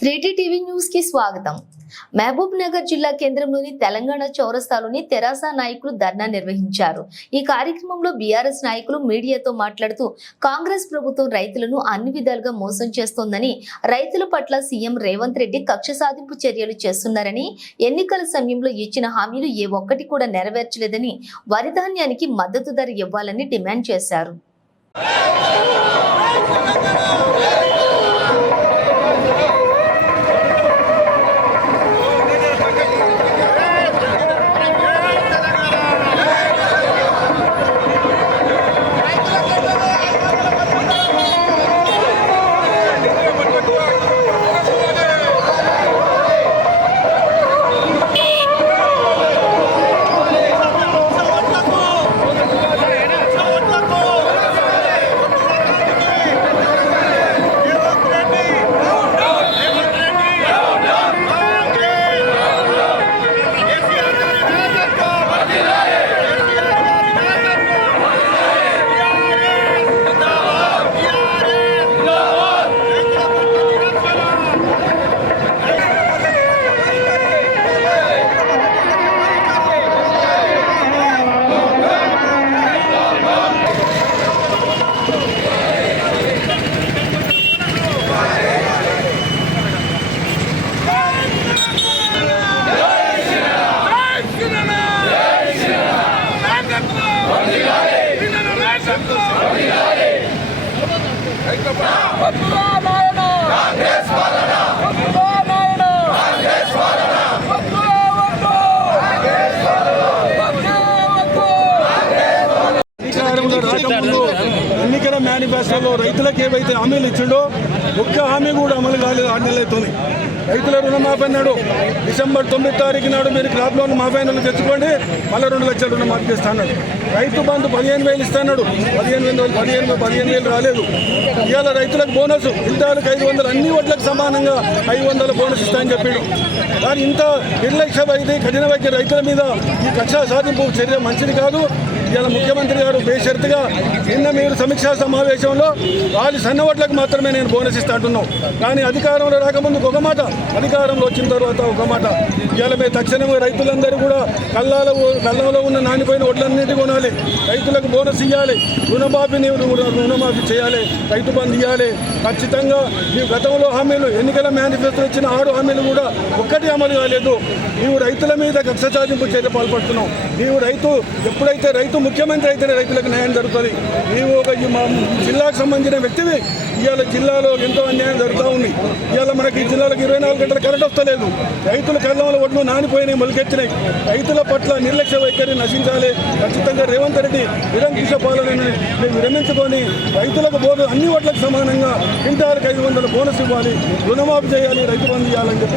త్రీటీ TV న్యూస్కి స్వాగతం. మహబూబ్ నగర్ జిల్లా కేంద్రంలోని తెలంగాణ చౌరస్తాలోని తెరాస నాయకులు ధర్నా నిర్వహించారు. ఈ కార్యక్రమంలో బీఆర్ఎస్ నాయకులు మీడియాతో మాట్లాడుతూ కాంగ్రెస్ ప్రభుత్వం రైతులను అన్ని విధాలుగా మోసం చేస్తోందని రైతుల పట్ల సీఎం రేవంత్ రెడ్డి కక్ష సాధింపు చర్యలు చేస్తున్నారని ఎన్నికల సమయంలో ఇచ్చిన హామీలు ఏ ఒక్కటి కూడా నెరవేర్చలేదని వరిధాన్యానికి మద్దతు ధర ఇవ్వాలని డిమాండ్ చేశారు. ఎన్నికల మేనిఫెస్టోలో రైతులకు ఏవైతే హామీలు ఇచ్చిండో ఒక్క హామీ కూడా అమలు కాలేదు ఆరు అవుతుంది రైతుల రుణమాఫీ నాడు డిసెంబర్ తొమ్మిది తారీఖు నాడు మీరు క్రాప్ లోన్ మాఫీ అయిన తెచ్చుకోండి. మళ్ళీ రెండు లక్షల రుణమాఫీ చేస్తా రైతు బంధు పదిహేను వేలు ఇస్తాడు పదిహేను వేలు పదిహేను పదిహేను వేలు రాలేదు. ఇవాళ రైతులకు బోనస్ క్వింటాలకు ఐదు వందలు అన్ని వడ్లకు సమానంగా ఐదు వందల బోనస్ ఇస్తాయని చెప్పాడు. కానీ ఇంత నిర్లక్ష్యం అయితే కఠిన వైద్య రైతుల మీద ఈ కక్ష సాధింపు చర్య మంచిది కాదు. ఇలా ముఖ్యమంత్రి గారు బేషరతుగా నిన్న మీరు సమీక్షా సమావేశంలో వాళ్ళు సన్నవడ్లకు మాత్రమే నేను బోనస్ ఇస్తా అంటున్నాం. కానీ అధికారంలో రాకముందుకు ఒక మాట అధికారంలో వచ్చిన తర్వాత ఒక మాట. ఇవాళ తక్షణమే రైతులందరూ కూడా కళ్ళాల కళ్ళంలో ఉన్న నానిపోయిన వడ్లన్నిటి కొనాలి. రైతులకు బోనస్ ఇవ్వాలి రుణమాఫీని రుణమాఫీ చేయాలి. రైతు బంధు ఇవ్వాలి ఖచ్చితంగా ఈ గతంలో హామీలు ఎన్నికల మేనిఫెస్టో ఇచ్చిన ఆరు హామీలు కూడా ఒక్కటి అమలు కాలేదు. నీవు రైతుల మీద కక్ష సాధింపు చర్య పాల్పడుతున్నావు. నీవు రైతు ఎప్పుడైతే రైతు ముఖ్యమంత్రి అయితేనే రైతులకు న్యాయం జరుగుతుంది. నీవు ఒక ఈ మా జిల్లాకు సంబంధించిన వ్యక్తివి ఇవాళ జిల్లాలో ఎంతో అన్యాయం జరుగుతూ ఉంది. ఇవాళ మనకి ఈ జిల్లాలకు ఇరవై నాలుగు గంటల కరెంట్ వస్తలేదు. రైతుల కళ్ళంలో ఒడ్లు నానిపోయినాయి మొలకెత్తినాయి. రైతుల పట్ల నిర్లక్ష్య వైఖరి నశించాలి. ఖచ్చితంగా రేవంత్ రెడ్డి నిరంకుశ పాలనని మేము విరమించుకొని రైతులకు బోను అన్ని ఓట్లకు సమానంగా క్వింటాలకు ఐదు వందల బోనస్ ఇవ్వాలి. రుణమాఫీ చేయాలి రైతు బంధు ఇవ్వాలని చెప్పి